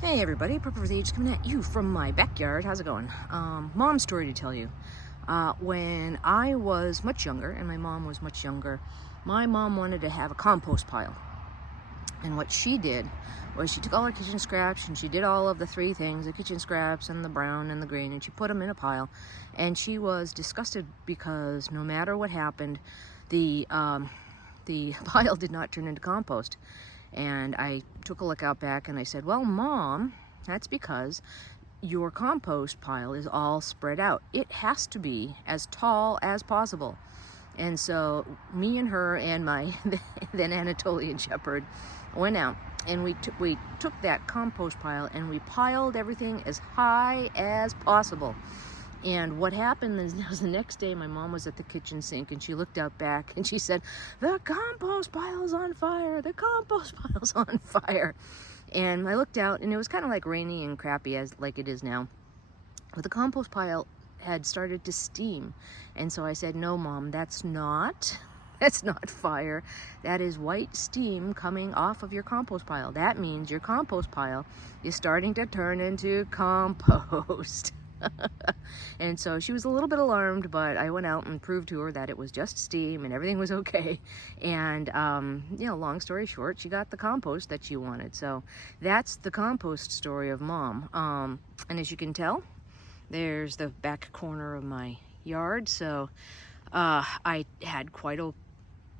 Hey everybody, Purple for the Age coming at you from my backyard. How's it going? Mom story to tell you. When I was much younger, and my mom was much younger, my mom wanted to have a compost pile. And what she did was she took all her kitchen scraps and she did all of the three things, the kitchen scraps and the brown and the green, and she put them in a pile. And she was disgusted because no matter what happened, the pile did not turn into compost. And I took a look out back and I said, well, Mom, that's because your compost pile is all spread out. It has to be as tall as possible. And so me and her and my then Anatolian shepherd went out and we took that compost pile and we piled everything as high as possible. And what happened is the next day my mom was at the kitchen sink and she looked out back and she said, the compost pile's on fire, the compost pile's on fire. And I looked out and it was kind of like rainy and crappy like it is now. But the compost pile had started to steam. And so I said, no, Mom, that's not fire. That is white steam coming off of your compost pile. That means your compost pile is starting to turn into compost. And so she was a little bit alarmed, but I went out and proved to her that it was just steam and everything was okay. And long story short, she got the compost that she wanted. So that's the compost story of Mom. And as you can tell, there's the back corner of my yard. So I had quite a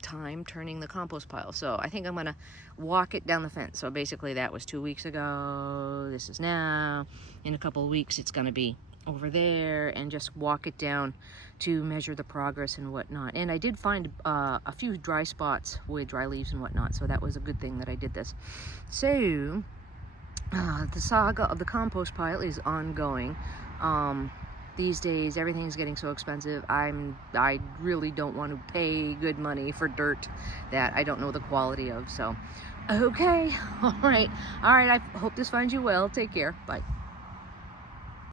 time turning the compost pile. So I think I'm gonna walk it down the fence. So basically that was 2 weeks ago. This is now. In a couple of weeks it's gonna be over there, and just walk it down to measure the progress and whatnot. And I did find a few dry spots with dry leaves and whatnot, so that was a good thing that I did this. So the saga of the compost pile is ongoing. These days everything's getting so expensive. I really don't want to pay good money for dirt that I don't know the quality of. So okay, all right, I hope this finds you well. Take care. Bye.